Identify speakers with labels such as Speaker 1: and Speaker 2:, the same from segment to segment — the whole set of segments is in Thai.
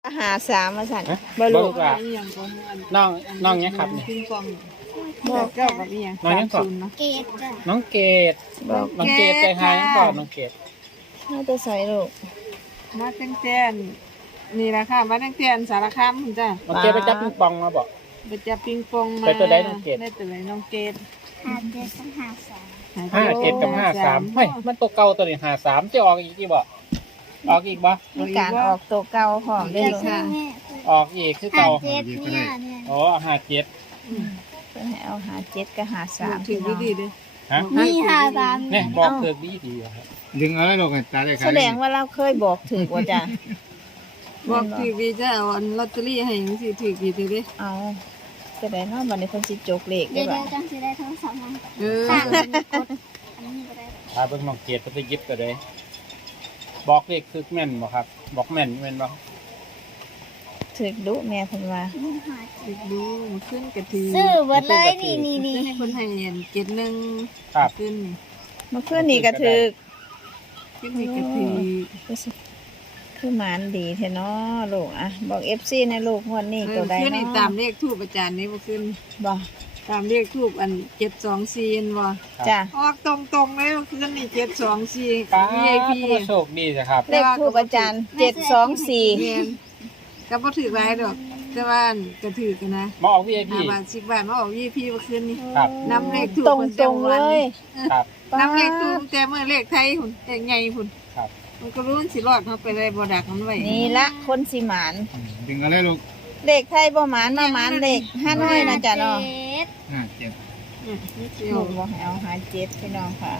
Speaker 1: หาสามมาสั่น
Speaker 2: ฮะ
Speaker 1: บลู
Speaker 2: บ่ว่าน้องน้องยังครับนี่
Speaker 3: ปิงปองบอกเจ้ากับอีหยัง
Speaker 2: น้องยังก่อน
Speaker 3: 30เนาะ
Speaker 4: เกตจ้ะ
Speaker 2: น้องเกด
Speaker 1: บอก
Speaker 2: น้องเกดใจหายยังก่อนน้องเกด
Speaker 1: น่าจะใส่ลูก
Speaker 3: มาตั้งแต่นี่ล่ะค่ะมาตั้งแต่สารคามพุ่นจ้ะ
Speaker 2: น้องเกดไปจับปิงปองมาบอก
Speaker 3: ไปจับปิงปองมา
Speaker 2: ไปตัวใดน้องเกด
Speaker 3: ได้ตัวใดน้องเกด
Speaker 4: หาเจ็ดต้องหาสาม
Speaker 2: 57กับ53เฮ้ยมันตัวเก่าตัวนี้53จะออกอีกกี่บ่ออกอีกบ่
Speaker 1: มีการออกตัวเก่าพร้อมได้
Speaker 4: เจ็ด
Speaker 1: ลูก
Speaker 4: ค่ะแม่
Speaker 2: ออกอีกคือ
Speaker 4: หา
Speaker 2: เก่า
Speaker 4: เจ็ดเนี่ย
Speaker 2: อ๋อ57
Speaker 1: เพื่อให้เอาหาเจ็ดกับหาสาม
Speaker 3: ถึงดีๆเด้อ
Speaker 2: ฮะ
Speaker 4: มีหาสาม
Speaker 2: เนี่ยบอกเถิกดีครับ
Speaker 5: ดึงเอาแล้วลงกันตาได้ครับ
Speaker 1: แสดงว่าเราเคยบอกถึงว่าจ้ะ
Speaker 3: บอกถือดีจ้ะเอาอันลอตเตอรี่ให้จังซี่ถือดีเด้อ
Speaker 1: เอาจะได้เนาะบัดนี้เพิ่นสิจกเลขได้
Speaker 4: เดี๋ยว
Speaker 1: บ่
Speaker 4: จังสิได้โทรศัพท์มา
Speaker 3: เออ
Speaker 4: ข้างมันกดอันนี้ก็ได้
Speaker 2: พาเบิ่งน้องเกดไปยิบก็ได้บอกเลขคือแม่นบ่ครับ บอกแม่นแม่นบ่
Speaker 1: ถึกดุแม่เพิ่นว่า
Speaker 4: หา
Speaker 3: ดึกดูมันขึ้นกะที
Speaker 4: ซื้อเบิดเลยนี่
Speaker 3: ให้คนให้เห็นเกตหนึง
Speaker 2: ครับ
Speaker 3: ขึ้น
Speaker 1: เมื่อคืนนี้ก็ถึก
Speaker 3: ขึ้นนี่กะที
Speaker 1: คือหมานดีแท้เนาะลูกอ่ะบอก FC ในลูกงวดนี้
Speaker 3: เอ
Speaker 1: ตั
Speaker 3: อ
Speaker 1: วใด
Speaker 3: ขึ้น
Speaker 1: เนา
Speaker 3: นี่ตาม
Speaker 1: ะ
Speaker 3: เลขทูปอาจารย์นี่บ่ขึ้น
Speaker 1: บ่
Speaker 3: ตามเลขทูปอัน724เห็นบ่
Speaker 1: จ้ะ
Speaker 3: ออกตรงๆเลยบ่ขึ้นนี่724
Speaker 2: ป้า
Speaker 3: VIP
Speaker 2: ผู้โชคดีนะครับ
Speaker 1: เลขทูปอาจารย์724
Speaker 3: แม่นก็บ่ถือหลายดอก แต่ว่าอันก็ถือกันนะ
Speaker 2: มาออก VIP
Speaker 3: 5 บาท10 บาทมาออก VIP บ่ขึ้นนี่
Speaker 2: ครับ
Speaker 3: นำเลขทูป
Speaker 1: ตรงๆเลย
Speaker 2: ครับ
Speaker 3: นำเลขทูปแต่เมื่อเลขไทยหุ่นเลขใหญ่หุ่น
Speaker 2: ครับ
Speaker 3: มันก็รู้มันสิรอดเฮาไปได้บ่ดักมันไว้
Speaker 1: นี่ละคนสิหมาน
Speaker 5: ดึงเอาแล้วลง
Speaker 1: เด็กไทยบ่หมานมาหมานเด็กห้าน้อยนะจ๊ะเนาะ
Speaker 4: เจ็ด
Speaker 5: 57
Speaker 3: นี่สิ
Speaker 1: ลู
Speaker 3: เอา
Speaker 1: กบอกให้เอาหาเจ็ดพี่น้องค่ะ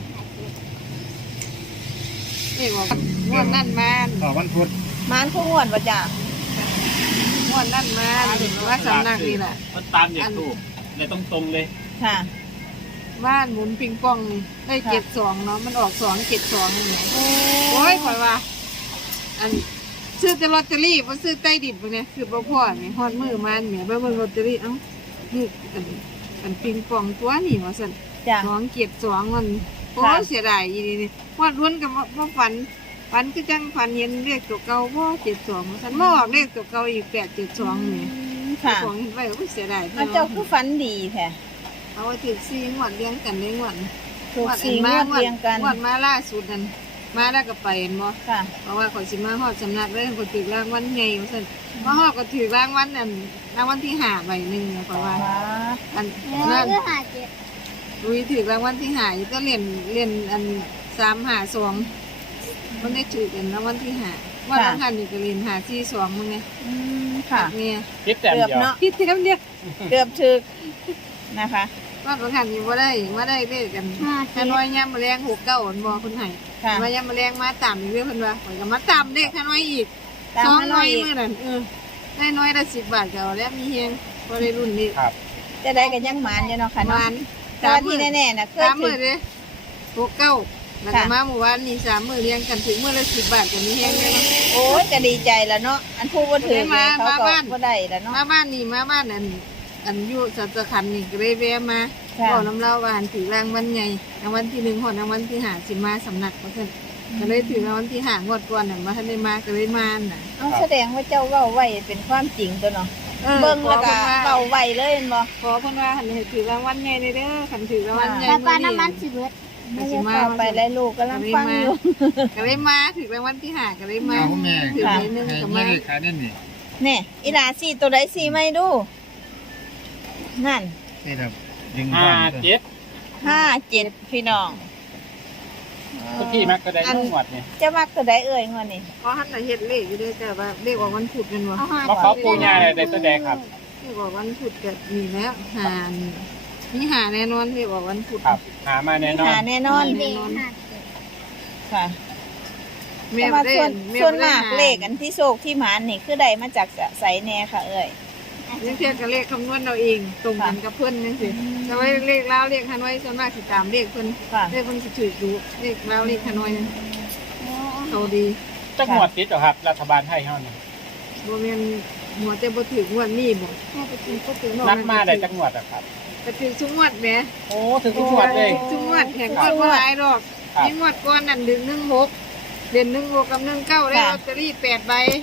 Speaker 3: นี่บอกงวดนั่นมา
Speaker 5: ต่อวันพุธ
Speaker 1: หมานผู้งวดบ่จ้ะ
Speaker 3: งวดนั่นมาว่าสำนักนี่ล่ะ
Speaker 2: มันตามเด็กถูกเลยตรงๆเลย
Speaker 1: ค่ะ
Speaker 3: บ้านหมุนปิงปองนี่ได้72เนาะมันออก272นี่ไงโอ้ยข่อยว่า อันซื้อแต่ลอตเตอรี่บ่ซื้อใต้ดินพวกเนี้ยคือบ่พอนี่ฮอดมือมันแหมบ่เบิ่งลอตเตอรี่เอ้านี่อันปิงปองตัวนี่ว่าซั่น
Speaker 1: จ้ะ
Speaker 3: 272มันโอ้
Speaker 1: ค่ะ
Speaker 3: เสียดายอีนี่ฮอดล้วนกับบ่ฝันคือจังฝันเห็นเลขตัวเก่าบ่72ว่าซั่นมาออกเลขตัวเก่าอีก872นี่
Speaker 1: ค่ะ
Speaker 3: ของเห็นไว้โอ้ยเสียดาย
Speaker 1: เอาเจ้าคือฝันดีแท้
Speaker 3: เอาไว้ถึง4งวดเลี้ยงกันได้งวด
Speaker 1: ถูกสี่งวดเรียงกัน
Speaker 3: งวดมาล่าสุดนั่นมาแล้วก็ไปเห็นบ่
Speaker 1: ค่ะ
Speaker 3: เพราะว่าข่อยสิมาฮอดสำนักเลยข่อยถือรางวัลใหญ่ว่าซั่นมาฮอดก็ถือรางวัลนั่นรางวัลที่5ใบหนึงนะข่อยว่า อัน
Speaker 4: แล้ว
Speaker 3: นั่น
Speaker 4: ก็หาเจ็ด
Speaker 3: ลุยถือรางวัลที่5อยู่ก็เรียนอัน352มันได้ถือกันรางวัลที่5ว่า
Speaker 1: ค่ะ
Speaker 3: รางวัลนี่ก็เรียน542มั้งไง
Speaker 1: อืมค่ะ
Speaker 3: เนี่ย
Speaker 2: คิดแต่
Speaker 1: เกือบ
Speaker 2: เดียว
Speaker 1: เนาะ
Speaker 3: พี่เต็มเนี่ย
Speaker 1: เกือบถึกนะคะ
Speaker 3: ว่าบางครั้งนี่บ่ได้มาได้เลขกัน
Speaker 4: หา
Speaker 3: แค่
Speaker 4: เจ็ด
Speaker 3: น้อยยามมื้อแลง69อันบ่เพิ่นให้
Speaker 1: ค่ะ
Speaker 3: มายามมื้อแลงมาตามอีกเรื่องเพิ่นว่าข่อยก็มาตามเลขแค่น้อยอีก
Speaker 1: ตาม
Speaker 3: สอง
Speaker 1: มา
Speaker 3: ห
Speaker 1: ห
Speaker 3: น่
Speaker 1: น่
Speaker 3: อ
Speaker 1: อย ยอีก
Speaker 3: มื้อนั้นได้น้อยละ10 บาทก็เอาแล้วมีเฮงบ่ได้รุ่นนี้
Speaker 2: ครับ
Speaker 1: จะได้กันยังหมานอยู่เนาะค่ะ
Speaker 3: ป
Speaker 1: เนาะ
Speaker 3: ระมาณ
Speaker 1: แต่ว่าที่แน่ๆนะเคย
Speaker 3: สาม
Speaker 1: ถึ
Speaker 3: มื้อก เด้69แล้วก็
Speaker 1: ค่ะ
Speaker 3: มาเมื่อวานนี้3มื้อเลี้ยงกันถึงมื้อละ10 บาทก็มีเฮงเลยเนาะ
Speaker 1: โอ้ยก็ดีใจแล้วเนาะอันผู้บ่ถือ
Speaker 3: มา
Speaker 1: เขาก็
Speaker 3: บ้าน
Speaker 1: บ่ได้แล้วเนาะ
Speaker 3: มาบ้านนี่มาบ้านอันอยู่สัจขันธ์นี่ก็เลยแวะมา
Speaker 1: ค่ะ
Speaker 3: บอกน้ำเล่าว่าอันถือรางวัลใหญ่รางวัลที่1ฮอดรางวัลที่5สิมาสำนักว่าซั่นก็เลยถือรางวัลที่5งวดก่อนน่ะมาทันได้มาก็เลยมาน่ะ
Speaker 1: เอาแสดงว่าเจ้าเว้าไว้เป็นความจริงตัวเนาะเบิ่งแล้วก็เว้าไว้เลยเห็นบ่
Speaker 3: ขอเพิ่นว่าหันให้ถือรางวัลใหญ่เลยเด้อคันถือรางวัลใหญ่
Speaker 4: แต่ปลา
Speaker 3: มื้อ
Speaker 4: น้ำมันสิเบิด
Speaker 1: ไม่ได้เข้าไปได้ลูกกำลังฟังอยู่
Speaker 3: ก็เลยมาถือรางวัลที่5ก็เลยมา
Speaker 5: เอาแม่
Speaker 3: ถือ
Speaker 1: ค่ะ
Speaker 3: ใบหนึง
Speaker 5: ให้
Speaker 3: ก็
Speaker 5: แม่
Speaker 3: มา
Speaker 5: เลขาเนี่ยนี่
Speaker 1: เนี่ยอีหลาสี่ตัวใดสี่ไม่ดู นั่น
Speaker 5: นี่ครับดึง
Speaker 2: 57
Speaker 1: 57พี่น้อง
Speaker 2: ทุกที่มักก็ได้ทั้งหมดนี่
Speaker 1: จะมักตัวใดเอ่ยงวดนี้
Speaker 3: ขอหันน่ะเฮ็ดเลขอยู่เด้อแต่ว่าเลขออกวันพุธแม่นบ่
Speaker 4: เอาหา
Speaker 2: มาขอปูญาได้ตัวใดครับ
Speaker 3: เลขออกวันพุธก็มีแล้วหามีหาแน่นอนเลขออกวันพุธ
Speaker 2: ครับ หามาแน่นอน
Speaker 1: หาแน่นอน
Speaker 4: เด็กหาเจ็ด
Speaker 1: ค่ะ
Speaker 3: แม่
Speaker 1: แต่ว่า
Speaker 3: บ่ได้
Speaker 1: ส่วน
Speaker 3: แบ่ได้
Speaker 1: มาก
Speaker 3: ห
Speaker 1: เลขอันที่โศกที่หมานนี่คือใดมาจากไสแน่ค่ะ เอ่ย
Speaker 3: ยังเทียบกับเลขคำนวณเราเองตรงกันกับเพิ่นจังซี่แต่ว่าเลขลาวเลขฮานอยส่วนมากสิตามเลขเพิ่น
Speaker 1: ค่ะ
Speaker 3: เลขเพิ่นสิถูกดูเลขลาวเลขฮานอยนั่นเขาดี
Speaker 2: จังหวัดติดเหรอครับ รัฐบาลไทยเฮานี่
Speaker 3: บ่แม่นหัวแต่บ่ถึงงวดนี้บ่แม่ไปกินก็ถึง
Speaker 2: นับมาได้จังหวัดอะครับ
Speaker 3: ก็ถึงทุกงวดแหม
Speaker 2: โอ้ถึงทุกจังหวัดเลย
Speaker 3: ทุกงวดแห่งงวดบ่หลายดอก
Speaker 2: ครับ
Speaker 3: มีงวดก่อนนั่น116เดือน16กับ19ได้ลอตเตอรี่8ใบ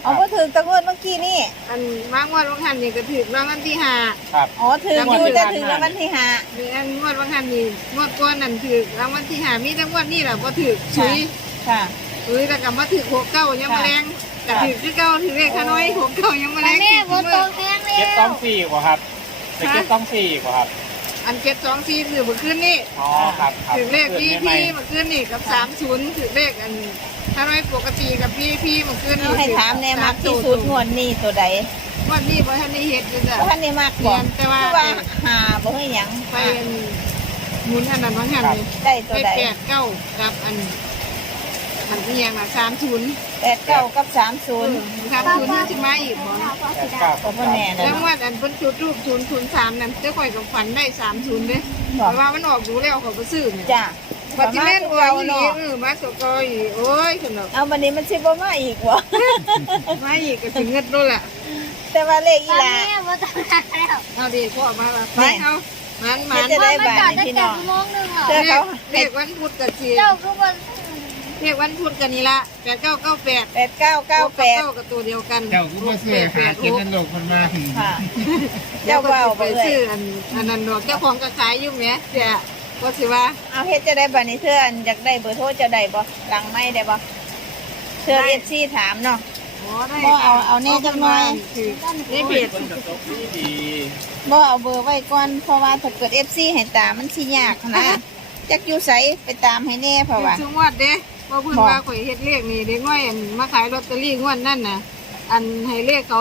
Speaker 1: เอาบ่ถึงตะงวดเมื่อกี้นี่
Speaker 3: อันมางวดบางหันนี่ก็ถือรางวัลที่ห้า
Speaker 2: ครับ
Speaker 1: อ๋อถึงอยู่แต่ถึงแล้ววันที่ห้า
Speaker 3: มีอันงวดบางหันนี่งวดก่อนนั่นถือรางวัลที่ห้ามีแต่งวดนี่แหละบ่ถือชุย
Speaker 1: ค่ะ
Speaker 3: แล้วก็มาถือ69ยังมาแรงก็ถือคือเก่าถือเลขน้อย69ยังมาแร
Speaker 4: แต่
Speaker 3: ง
Speaker 4: แม่
Speaker 3: ถือ
Speaker 4: บ่
Speaker 3: คือ
Speaker 4: โต
Speaker 3: มื้อ
Speaker 4: แห้งแล้
Speaker 2: เก็บ
Speaker 4: ว
Speaker 2: ต้องสี่กว่าครับไปเก็บต้องสี่กว่าครับ
Speaker 3: อัน724ถือเมื่อคืนนี่
Speaker 2: อ๋อครับครับ
Speaker 3: ถือเลข
Speaker 2: ขึ้น
Speaker 3: พี่
Speaker 2: ใหม่
Speaker 3: เมื่อคืนนี่กับ30ถือเลขอันถ้าน้อยปกติกับพี่เมื่อคืนนี่
Speaker 1: เอาให้ถามแน่มักที่สุดงวดนี้ตัวใด
Speaker 3: งวดนี้บ่ทันได้เฮ็ดอยู่จ้ะ
Speaker 1: บ่ทันได้มักบ่
Speaker 3: แต่ว่า
Speaker 1: คือว่าหาบ่ให้หยัง
Speaker 3: ไปอันหมุนอันนั้นบางหันนี่
Speaker 1: ได้ตัว
Speaker 3: ได้
Speaker 1: ใด
Speaker 3: 89กับอันมันเอียงอ่ะ30
Speaker 1: 89กับ30
Speaker 3: 30น่าสิมาอีกบ่
Speaker 2: แปดเก้า
Speaker 1: ก็บ่แน่นะ
Speaker 3: จัง
Speaker 1: เนาะ
Speaker 3: หวัดอันเพิ่นจุดรูป003นั่นเจ้าข่อยก็ฝันได้30เด้เพราะว่ามันออกดูแล้วเขาบ่ซื้อเนี่ย
Speaker 1: จ้ะ
Speaker 3: บัดที่แม่น
Speaker 1: บ่
Speaker 3: ว่า
Speaker 1: มา
Speaker 3: อี
Speaker 1: คือ
Speaker 3: หลี
Speaker 1: เก่าเนาะ
Speaker 3: มาตัวก็อีโอ้ยสนุก
Speaker 1: เอาวันนี้มันสิบ่มาอีกบ่
Speaker 3: มาอีกก็สิเงิดโดนล่ะ
Speaker 1: แต่ว่าเลขอี
Speaker 4: ตอน
Speaker 1: หลา
Speaker 4: นี้บ่ต้องหาแล้ว
Speaker 3: เอาดิพ่อมาละไปเอามัน
Speaker 1: เฮ็ดจะได้
Speaker 4: มัน
Speaker 1: บา
Speaker 4: จอด
Speaker 1: ท
Speaker 4: ได้
Speaker 1: พี่
Speaker 4: แต่
Speaker 1: น้อง
Speaker 4: ชั่วโมงนึงเหรอ
Speaker 1: เสื้อเขา
Speaker 3: เลขวันพุธก็สิ
Speaker 4: เจ้าคือบ่
Speaker 3: เลขวันพุธกันนี่ละ8998
Speaker 1: 8998
Speaker 3: กับตัวเดียวกัน
Speaker 5: เจ้าก็มาซื้อหาเจ็ดนั่นลูกมันมา
Speaker 1: ค่ะ
Speaker 3: เจ้า
Speaker 1: เจ้า
Speaker 3: ก็
Speaker 1: เว้า
Speaker 3: สิไป
Speaker 1: บ่เอ่
Speaker 3: ซื้อย อันนั้นดอกเจ้าของก็ขายอยู่แหมเสียก็สิว่า
Speaker 1: เอาเฮ็ดจะได้บัดนี้เธออันอยากได้เบอร์โทรจะได้บ่หลังไม่ได้บ่เธอ FC ถามเนาะ
Speaker 3: ได้
Speaker 1: บ่เอาแน่จักหน่อย
Speaker 3: คือในเพจ
Speaker 2: คนจะตกดี
Speaker 1: บ่เอาเบอร์ไว้ก่อนเพราะว่าถ้าเกิด FC ให้ตามมันสิยากนะจักอยู่ไสไปตามให้แน่เพราะว่า
Speaker 3: ชุงวดเด้ว่าเพิ่นว่าข่อยเฮ็ดเลขนี่เด็กน้อยอันมาขายลอตเตอรี่งวดนั่นน่ะ อันให้เลขเขา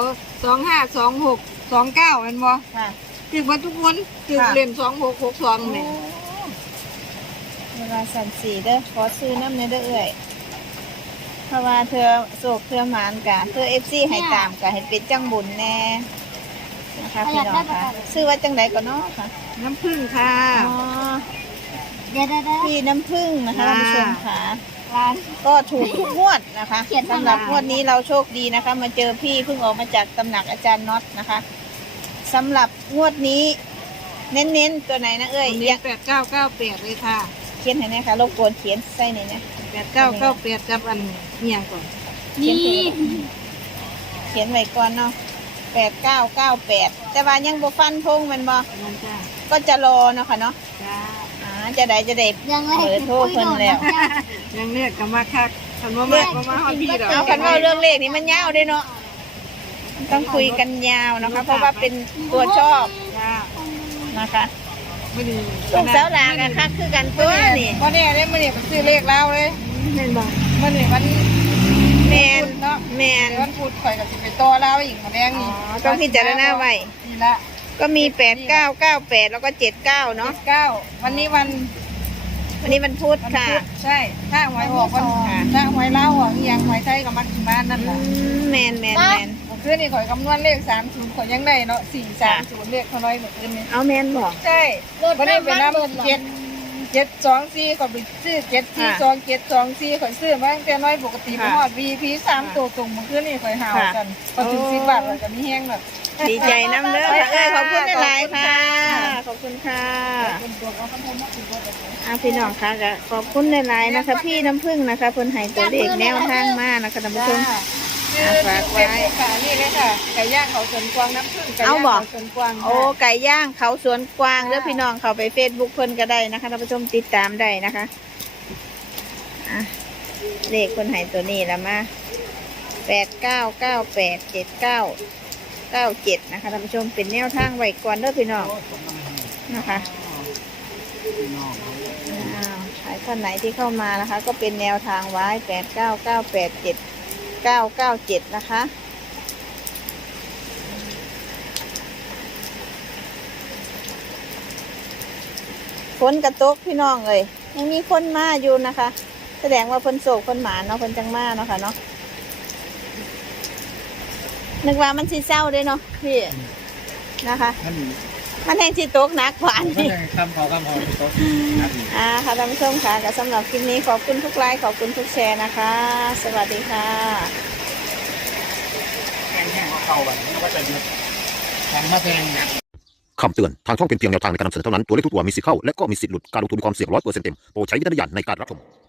Speaker 3: 252629อันบ่
Speaker 1: ค่ะ
Speaker 3: คือบ่ทุกคนคือเล่น2662แหม่
Speaker 1: เวลาสั่นสีเด้อขอซื้อน้ำเนื้อเด้อเอ้ยเพราะว่าเธอโศกเธอหมานกะเธอ FC ให้ตามกะให้เป็นจังบุญแน่นะคะพี่น้องค่ะซื้อว่าจังไดก็เนาะค่ะ
Speaker 3: น้ำผึ้งค่ะ
Speaker 1: อ๋อ
Speaker 4: เดี๋ยวๆ
Speaker 1: พี่น้ำผึ้งนะคะท่านผู้ชมค่ะ
Speaker 4: ๆร้าน
Speaker 1: ก็ถูกทุกงวดนะคะ
Speaker 4: เขียนข้าง
Speaker 1: สำ
Speaker 4: ห
Speaker 1: ห
Speaker 4: ลั
Speaker 1: รับ
Speaker 4: ง
Speaker 1: งวดนี้เราโชคดีนะคะ มาเจอพี่เพิ่งออกมาจากตำหนักอาจารย์น็อตนะคะสำหรับงวดนี้ เน้นๆตัวไหนนะเอ้ย
Speaker 3: เรียก8998เลยค่ะ
Speaker 1: เขียนให้แน่ค่ะรบกวนเขียนใส่หน่อยนะ
Speaker 3: 8998กับอันเมียงก่อน
Speaker 4: นี่
Speaker 1: เขียนไว้ก่อนเนาะ8998แต่ว่ายังบ่ฟันธงแมันบ่
Speaker 3: นั่นจ้า
Speaker 1: ก็จะรอเนาะค่ะเนาะ
Speaker 3: จ้า
Speaker 1: จะได้
Speaker 4: ยังไง
Speaker 1: เบอร์โทรเพิ่นแล้ว
Speaker 3: ยังเลือกก็มาคักคันบ่มากก็มาฮอดพี่ดอก
Speaker 1: เอาคันว่าเรื่องเลขนี่มันยาวเด้เนาะต้องคุยกันยาวนะคะ เพราะว่าเป็นตัวชอบ
Speaker 3: จ้า
Speaker 1: นะคะ
Speaker 3: มื้อนี้
Speaker 1: ลูกสาวหลานกันคักคือกันตัวนี่
Speaker 3: บ่แน่เด้มื้อนี้มันซื้อเลขแล้วเลยแม่นบ่มื้อนี้มัน
Speaker 1: แมน
Speaker 3: เนาะ
Speaker 1: แมน
Speaker 3: วันพุธข่อยก็สิไปต่อแล้วอีกมื้อแรงนี่
Speaker 1: ต้องพิจารณาไว้
Speaker 3: นี่ละ
Speaker 1: ก็มี8998แล้วก็79เนาะ
Speaker 3: 9วันนี้วัน
Speaker 1: วันนี้วันพุธ
Speaker 3: วัน
Speaker 1: ค่ะ
Speaker 3: พุธใช่ถ้าหวยออกวัน
Speaker 1: ค่ะ
Speaker 3: ถ้าหวยเล่าอ่ะอีหยังหวยไทยก็มักสิมานั่นล่ะ
Speaker 1: แมน
Speaker 3: เมื่อคืนนี่ข่อยคำนวณเลข30ข่อยยังได้เนาะ430เลขเท่าน้อยเมื่อคืนนี้
Speaker 1: เอาแมนบอก
Speaker 3: ใช่วันนี้เป็นน้ำ724ข่อยไปซื้อ742ข่อยซื้อมาตั้งแต่น้อยปกติไปฮอด VP 3ตัวตรงเมื่อคืนนี่ข่อยหาวกันพอถึง10 บาทข่อยก็มีแห้งแบบ
Speaker 1: ดีใจน้ำเด้อค่ะเอ้ยขอบคุณหลายๆค่ะ ขอบคุณค่ะพี่น้องค่ะก็ขอบคุณหลายๆนะคะ พี่น้ำผึ้งนะคะเพิ่นให้ตัวเลขแนวทางมานะคะท่านผู้ชม ฝากไว้
Speaker 3: ค่ะนี่เลยค่ะไก่ย่างเขาสวนกวางน้ำผึ้งไก่ย่าง
Speaker 1: เอาบ่
Speaker 3: เขาสวนกวาง
Speaker 1: โอ้ไก่ย่างเขาสวนกวางเด้อพี่น้องเขาไป Facebook เพิ่นก็ได้นะคะท่านผู้ชมติดตามได้นะคะอ่ะเลขคนให้ตัวนี้ละมา89987997นะคะท่านผู้ชมเป็นแนวทางไว้ก่อนเด้อพี่น้องนะคะใครท่านไหนที่เข้ามานะคะ ก็เป็นแนวทางไว้89987997นะคะ ฝนกระตกพี่น้องเลยยังมีคนมาอยู่นะคะ แสดงว่าคนโศกคนหมาเนาะคนจังมาเนาะค่ะเนาะนึกว่ามันสิเศร้าด้วยเนาะพี่นะคะ มันแห้งสิตกหนักกว่า
Speaker 5: ก็
Speaker 1: นี่
Speaker 5: ยังคำพอโต๊ะ
Speaker 1: ค่ะท่านผู้ชมค่ะก็สำหรับคลิปนี้ขอบคุณทุกไลค์ขอบคุณทุกแชร์นะคะ สวัสดีค่ะ
Speaker 2: แห้งๆเข้าแบบนี้ว่าจะยึด
Speaker 5: แทงมาแทงนะ
Speaker 6: คำเตือน ทางช่องเป็นเพียงแนวทางในการนำเสนอเท่านั้น ตัวเลขทุกตัวมีสิทธิ์เข้า และก็มีสิทธิ์หลุด การลงทุนมีความเสี่ยง100%เต็ม โปรดใช้วิจารณญาณในการรับชม